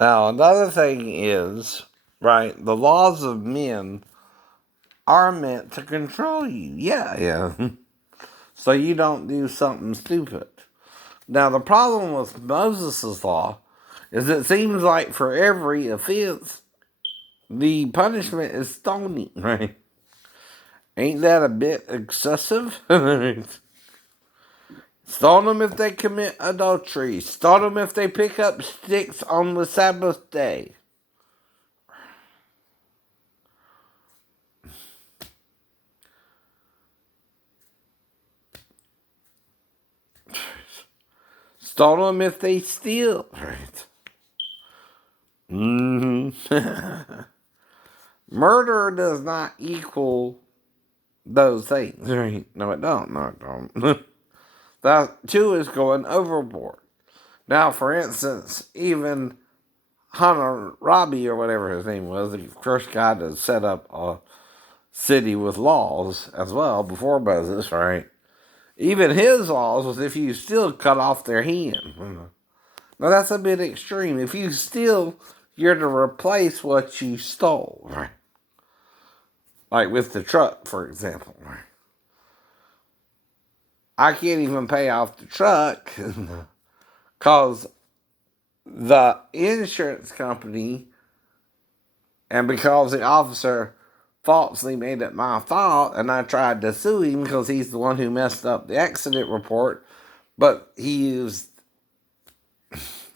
Now, another thing is, right, the laws of men are meant to control you. Yeah. So you don't do something stupid. Now, the problem with Moses' law is it seems like for every offense, the punishment is stoning, right? Ain't that a bit excessive? Stone them if they commit adultery. Stone them if they pick up sticks on the Sabbath day. Stone them if they steal. Right. Murder does not equal those things. Right? No, it don't. No, it don't. That too is going overboard. Now, for instance, even Hunter Robbie or whatever his name was, the first guy to set up a city with laws as well before Moses, right? Even his laws was if you still cut off their hand. Now that's a bit extreme. If you steal, you're to replace what you stole, right? Like with the truck, for example. I can't even pay off the truck because the insurance company, and because the officer falsely made it my fault, and I tried to sue him because he's the one who messed up the accident report, but he used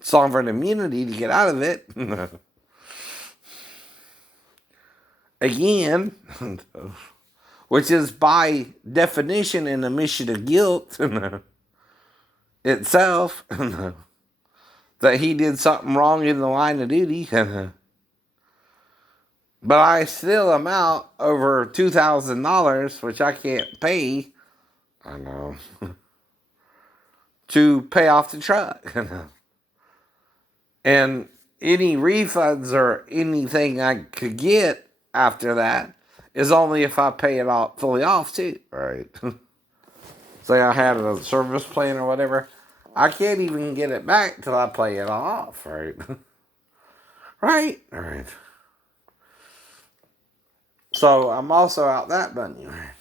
sovereign immunity to get out of it. Again, which is by definition an admission of guilt itself, that he did something wrong in the line of duty. But I still am out over $2,000, which I can't pay. I know. To pay off the truck. And any refunds or anything I could get after that is only if I pay it off fully off too. Right. Say I had a service plan or whatever. I can't even get it back till I pay it off. Right. Right. All right. So I'm also out that money. Right.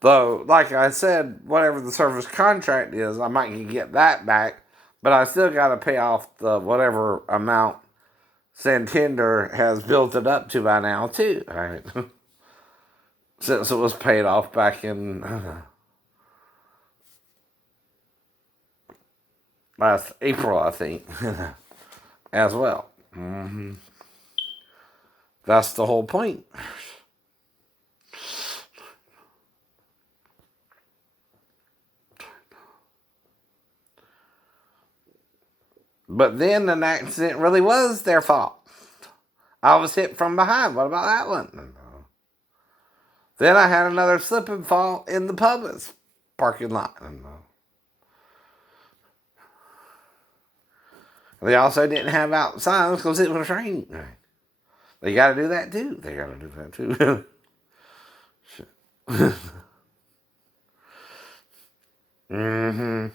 Though, like I said, whatever the service contract is, I might get that back, but I still got to pay off the whatever amount Santander has built it up to by now, too. Right? Since it was paid off back in last April, I think, as well. That's the whole point. But then an accident really was their fault. I was hit from behind. What about that one? Then I had another slip and fall in the Publix parking lot. They also didn't have out signs because it was raining. They got to do that too. They got to do that too. Mm-hmm.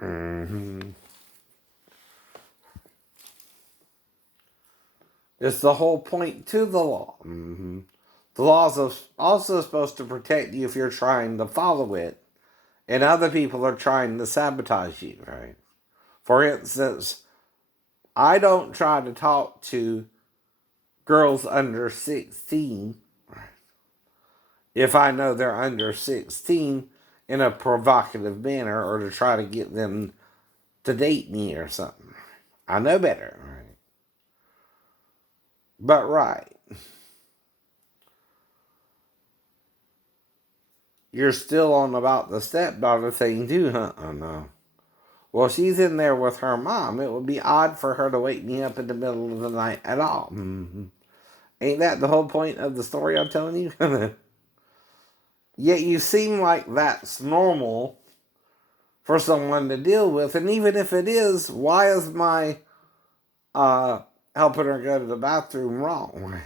Mm-hmm. It's the whole point to the law. Mm-hmm. The law is also supposed to protect you if you're trying to follow it, and other people are trying to sabotage you, right? For instance, I don't try to talk to girls under 16 if I know they're under 16 in a provocative manner or to try to get them to date me or something. I know better, right? But right. You're still on about the stepdaughter thing too, huh? Oh no. Well, she's in there with her mom. It would be odd for her to wake me up in the middle of the night at all. Mm-hmm. Ain't that the whole point of the story I'm telling you? Yet you seem like that's normal for someone to deal with. And even if it is, why is my helping her go to the bathroom wrong?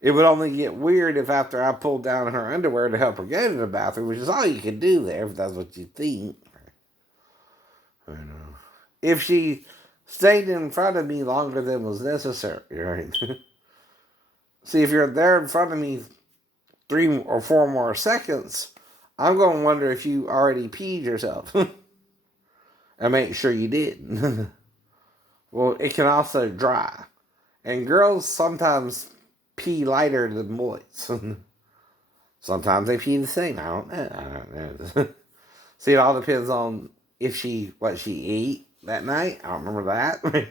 It would only get weird if after I pulled down her underwear to help her go to the bathroom, which is all you can do there if that's what you think. I know. If she stayed in front of me longer than was necessary, right? See, if you're there in front of me 3 or 4 more seconds, I'm going to wonder if you already peed yourself. And make sure you did. Well, it can also dry. And girls sometimes pee lighter than boys. Sometimes they pee the same. I don't know. See, it all depends on what she ate that night. I don't remember that.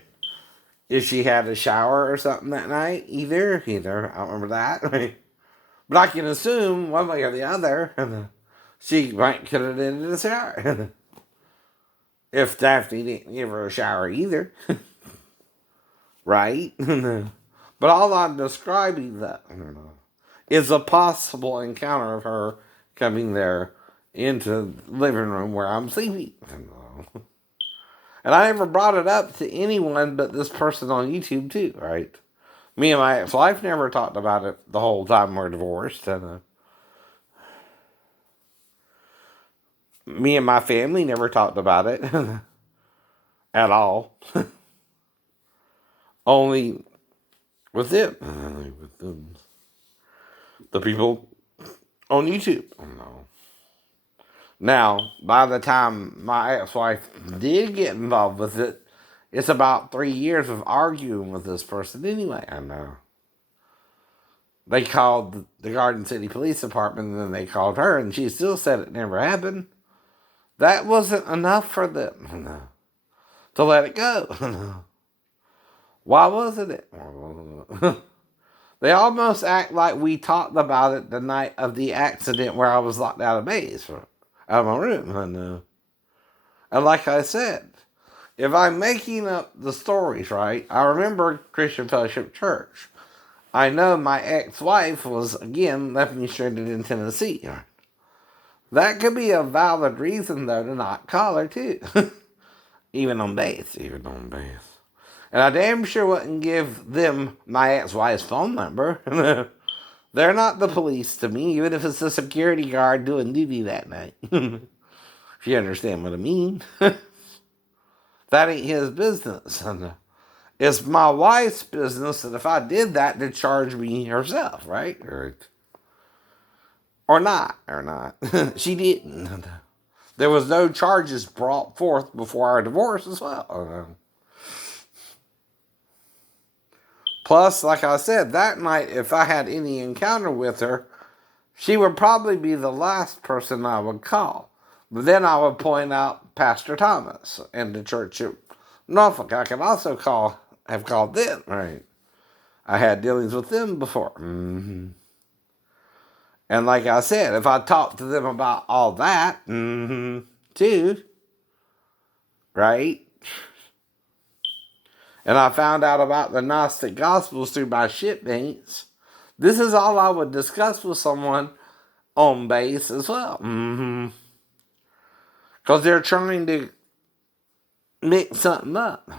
If she had a shower or something that night, either. I don't remember that. But I can assume one way or the other, she might could have did the shower. If Daphne didn't give her a shower either. Right? But all I'm describing that is a possible encounter of her coming there into the living room where I'm sleeping. And I never brought it up to anyone but this person on YouTube too, right? Me and my ex-wife never talked about it the whole time we're divorced. And me and my family never talked about it at all. Only with them. With them. The people on YouTube. No. Now, by the time my ex-wife did get involved with it, it's about 3 years of arguing with this person anyway. I know. They called the Garden City Police Department, and then they called her, and she still said it never happened. That wasn't enough for them to let it go. Why wasn't it? They almost act like we talked about it the night of the accident where I was locked out of base, out of my room. And like I said, if I'm making up the stories right, I remember Christian Fellowship Church. I know my ex-wife was, again, left me stranded in Tennessee. That could be a valid reason, though, to not call her, too. Even on base. And I damn sure wouldn't give them my ex-wife's phone number. They're not the police to me, even if it's a security guard doing duty that night. If you understand what I mean. That ain't his business. It's my wife's business that if I did that, to charge me herself, right? Or not. She didn't. There was no charges brought forth before our divorce as well. Plus, like I said, that night, if I had any encounter with her, she would probably be the last person I would call. But then I would point out Pastor Thomas and the church at Norfolk. I could also have called them, right? I had dealings with them before. Mm-hmm. And like I said, if I talked to them about all that, too, right? And I found out about the Gnostic Gospels through my shipmates, this is all I would discuss with someone on base as well. Because they're trying to mix something up.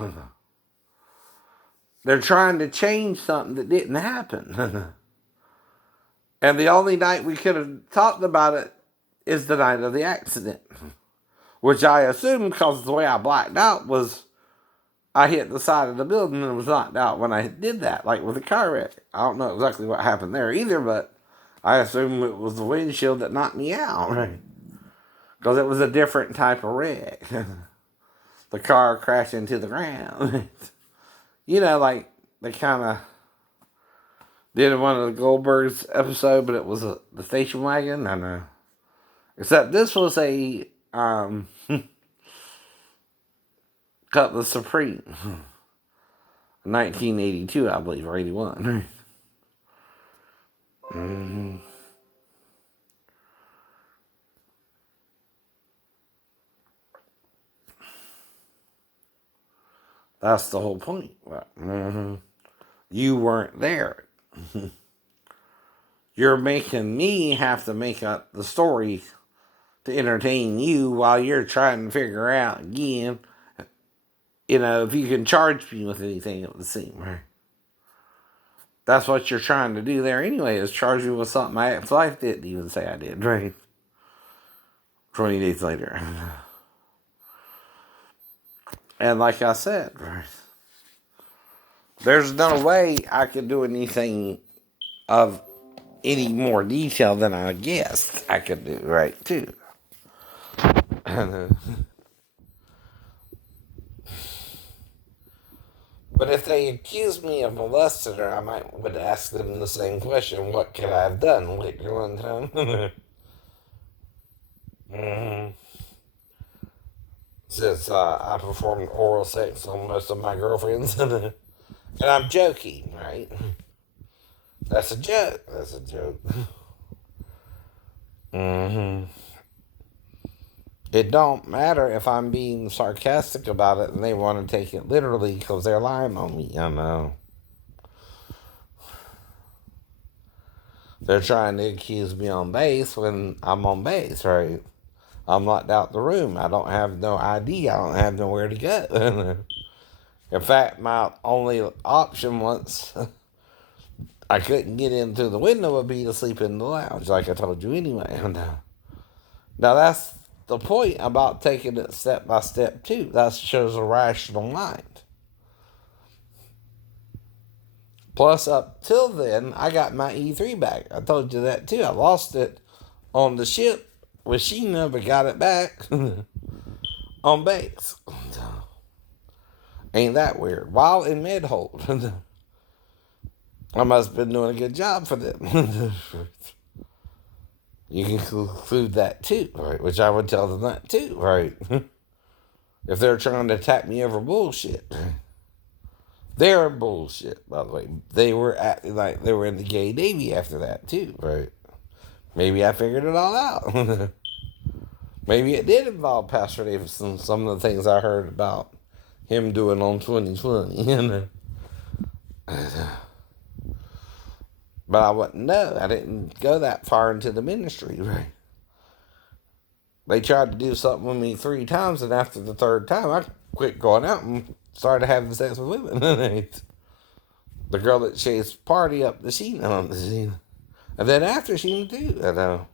They're trying to change something that didn't happen. And the only night we could have talked about it is the night of the accident. Which I assume, because the way I blacked out was I hit the side of the building and was knocked out when I did that, like with a car wreck. I don't know exactly what happened there either, but I assume it was the windshield that knocked me out, right? Because it was a different type of wreck. The car crashed into the ground. Like they kind of did one of the Goldberg's episode, but it was the station wagon. I know. Except this was a Cutlass Supreme. 1982, I believe, or 81. That's the whole point. You weren't there. You're making me have to make up the story to entertain you while you're trying to figure out again, if you can charge me with anything, it would seem, right? That's what you're trying to do there anyway, is charge me with something my ex-wife didn't even say I did, right? 20 days later. And like I said, right, there's no way I could do anything of any more detail than I guessed I could do, right, too. But if they accused me of molesting her, I would ask them the same question: what could I have done? Lick her one time? mm-hmm. Since I performed oral sex on most of my girlfriends. And I'm joking, right? That's a joke. That's a joke. Mm-hmm. It don't matter if I'm being sarcastic about it and they want to take it literally because they're lying on me. I know. They're trying to accuse me on base when I'm on base, right? I'm locked out the room. I don't have no ID. I don't have nowhere to go. In fact, my only option once I couldn't get in through the window would be to sleep in the lounge, like I told you anyway. Now that's the point about taking it step by step too. That shows a rational mind. Plus, up till then, I got my E3 back. I told you that too. I lost it on the ship with Sheena, but got it back on base. Ain't that weird? While in medhold. I must have been doing a good job for them. You can conclude that too, right? Which I would tell them that too, right? If they're trying to attack me over bullshit. They're bullshit, by the way. They were acting like they were in the gay Navy after that too, right? Maybe I figured it all out. Maybe it did involve Pastor Davidson, some of the things I heard about him doing on 2020. But I wouldn't know. I didn't go that far into the ministry, right? They tried to do something with me 3 times, and after the 3rd time, I quit going out and started having sex with women. The girl that chased Party up the Sheena. And then after Sheena, too, I know.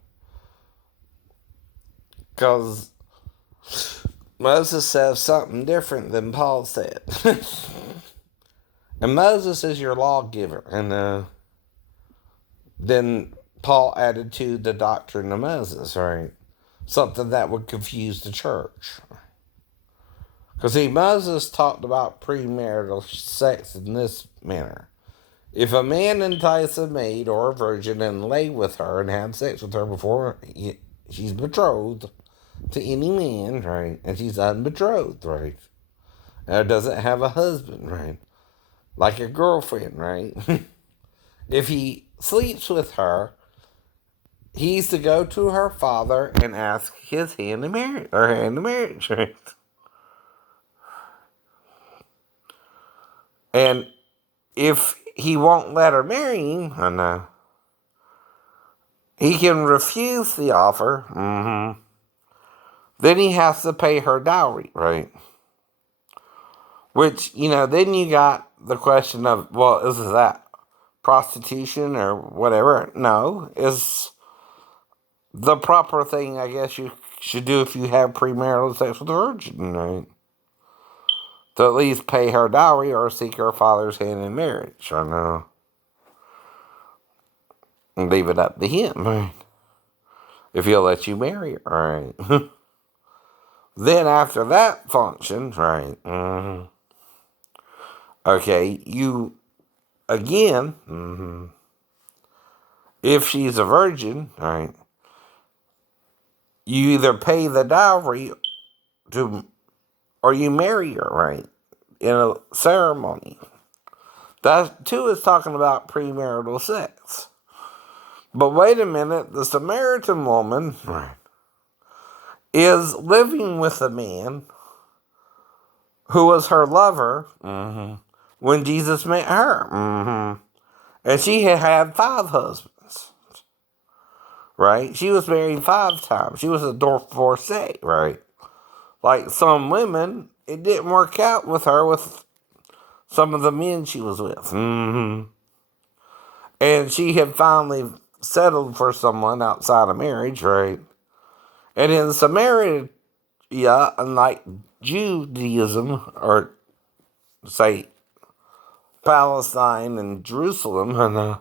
Because Moses says something different than Paul said. And Moses is your lawgiver. And then Paul added to the doctrine of Moses, right? Something that would confuse the church. Because see, Moses talked about premarital sex in this manner. If a man entice a maid or a virgin and lay with her and have sex with her before she's betrothed to any man, right? And she's unbetrothed, right? And doesn't have a husband, right? Like a girlfriend, right? If he sleeps with her, he's to go to her father and ask his hand in marriage, or hand in marriage, right? And if he won't let her marry him, I know, he can refuse the offer. Mm-hmm. Then he has to pay her dowry, right? Which, then you got the question of, well, is that prostitution or whatever? No, it's the proper thing, I guess, you should do if you have premarital sex with a virgin, right? To at least pay her dowry or seek her father's hand in marriage, I know. And leave it up to him, right? If he'll let you marry her, right? Then after that function, right? Okay, you, again, if she's a virgin, right? You either pay the dowry or you marry her, right? In a ceremony. That too is talking about premarital sex. But wait a minute, the Samaritan woman, right, is living with a man who was her lover when Jesus met her. And she had 5 husbands. right? She was married 5 times. She was a divorcee, right? Like some women, it didn't work out with her with some of the men she was with. And she had finally settled for someone outside of marriage, right? And in Samaria, unlike Judaism, or say Palestine and Jerusalem, and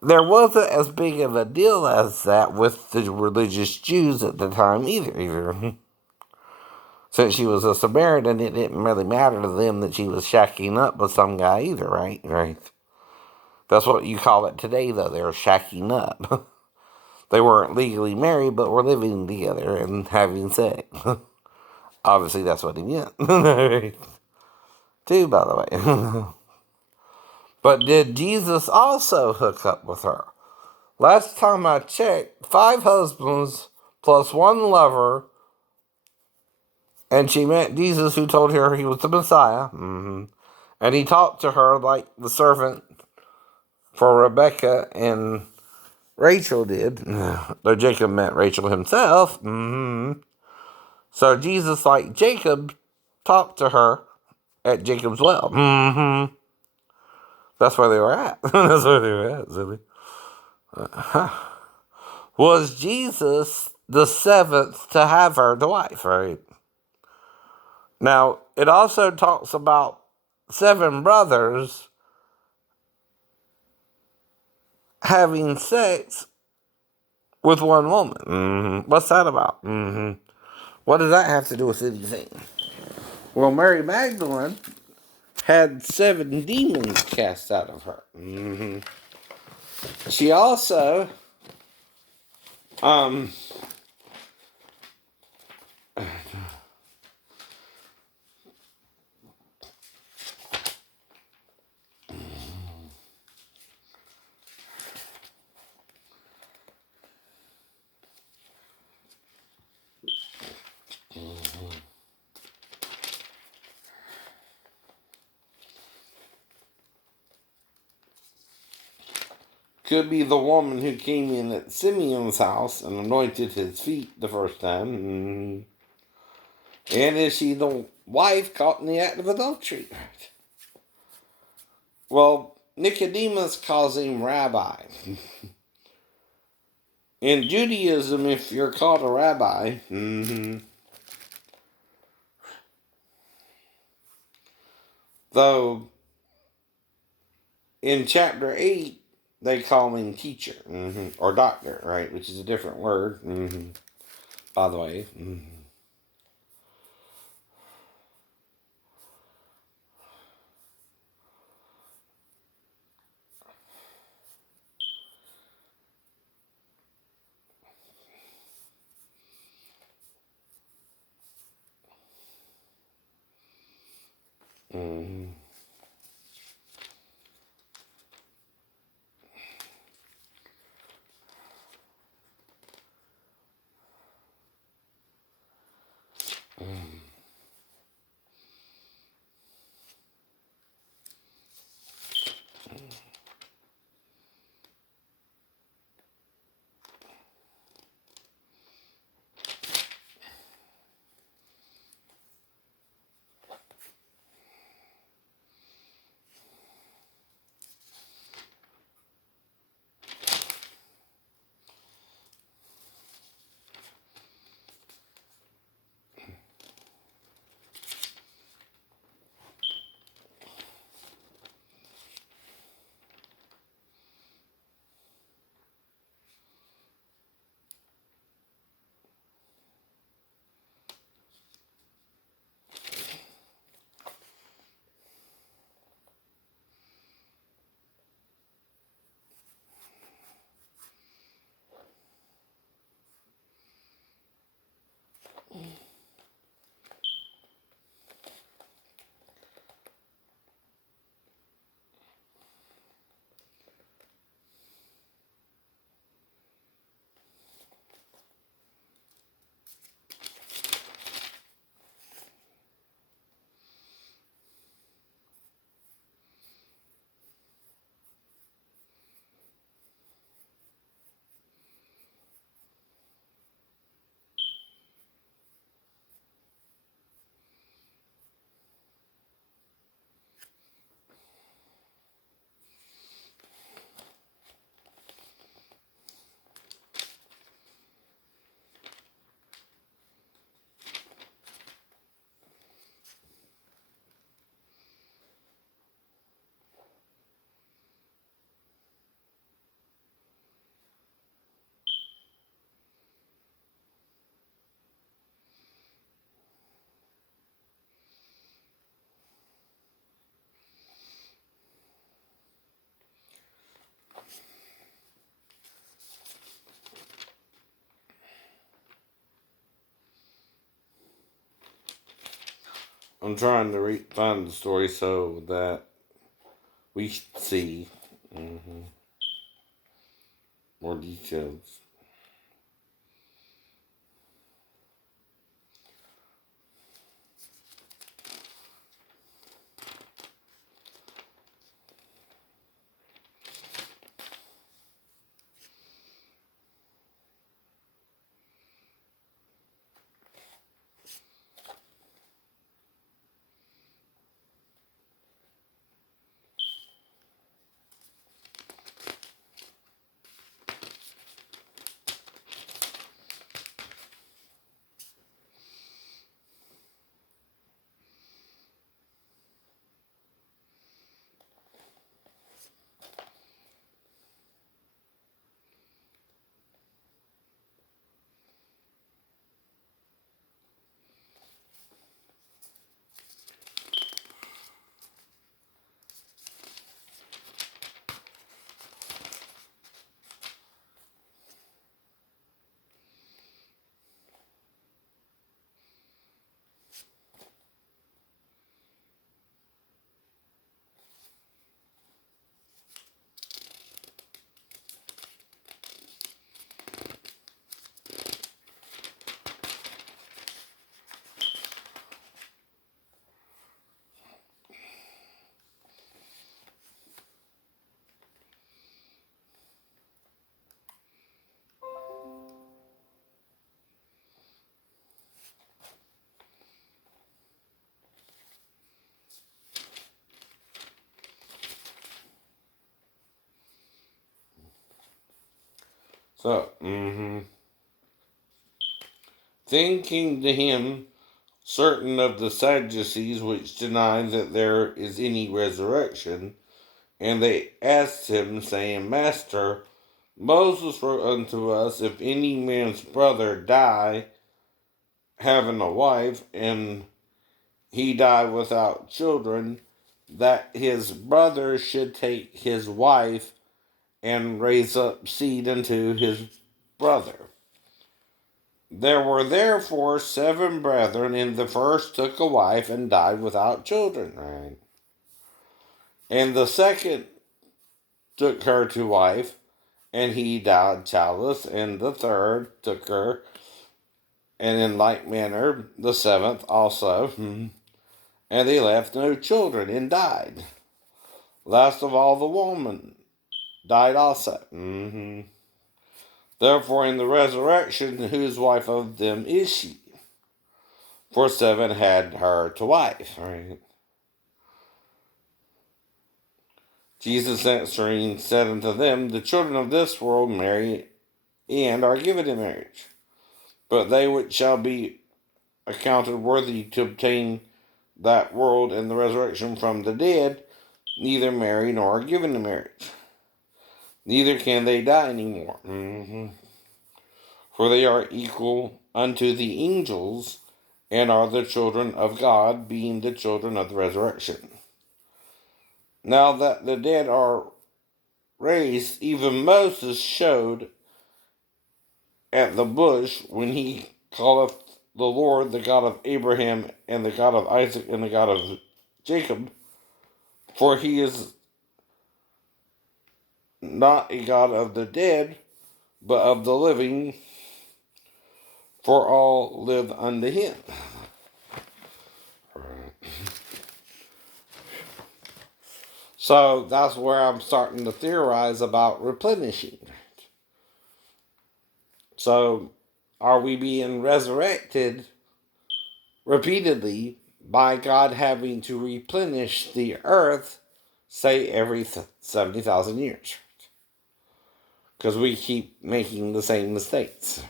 there wasn't as big of a deal as that with the religious Jews at the time either. Since she was a Samaritan, it didn't really matter to them that she was shacking up with some guy either, right? Right. That's what you call it today, though. They were shacking up. They weren't legally married, but were living together and having sex. Obviously, that's what he meant. Too, by the way. But did Jesus also hook up with her? Last time I checked, 5 husbands plus 1 lover, and she met Jesus, who told her he was the Messiah. And he talked to her like the servant for Rebecca and Rachel did. Though Jacob met Rachel himself. So Jesus, like Jacob, talked to her at Jacob's well. That's where they were at. That's where they were at, silly. Was Jesus the 7th to have her to wife, right? Now, it also talks about 7 brothers having sex with 1 woman. What's that about? What does that have to do with anything? Well, Mary Magdalene had 7 demons cast out of her. She also, could be the woman who came in at Simeon's house and anointed his feet the first time. And is she the wife caught in the act of adultery? Well, Nicodemus calls him rabbi. In Judaism, if you're called a rabbi, though in chapter 8, they call him teacher, or doctor, right? Which is a different word, by the way. I'm trying to find the story so that we see more details. So, then came to him certain of the Sadducees which deny that there is any resurrection, and they asked him, saying, Master, Moses wrote unto us, if any man's brother die, having a wife, and he die without children, that his brother should take his wife and raise up seed unto his brother. There were therefore 7 brethren, and the first took a wife and died without children. Right? And the second took her to wife, and he died childless. And the third took her, and in like manner the 7th also. And they left no children and died. Last of all, the woman died also. Therefore, in the resurrection, whose wife of them is she? For 7 had her to wife. Right? Jesus answering said unto them, the children of this world marry and are given in marriage. But they which shall be accounted worthy to obtain that world and the resurrection from the dead, neither marry nor are given in marriage. Neither can they die any more. For they are equal unto the angels, and are the children of God, being the children of the resurrection. Now that the dead are raised, even Moses showed at the bush when he calleth the Lord the God of Abraham, and the God of Isaac, and the God of Jacob. For he is not a God of the dead, but of the living, for all live unto him. So that's where I'm starting to theorize about replenishing. So are we being resurrected repeatedly by God having to replenish the earth, say, every 70,000 years? Because we keep making the same mistakes.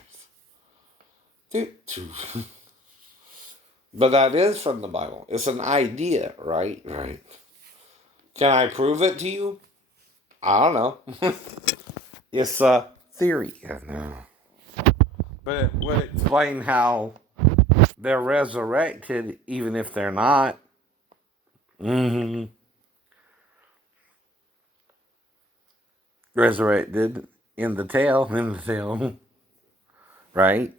But that is from the Bible. It's an idea, right? Right. Can I prove it to you? I don't know. It's a theory. But it would explain how they're resurrected even if they're not. Resurrected in the tail, right?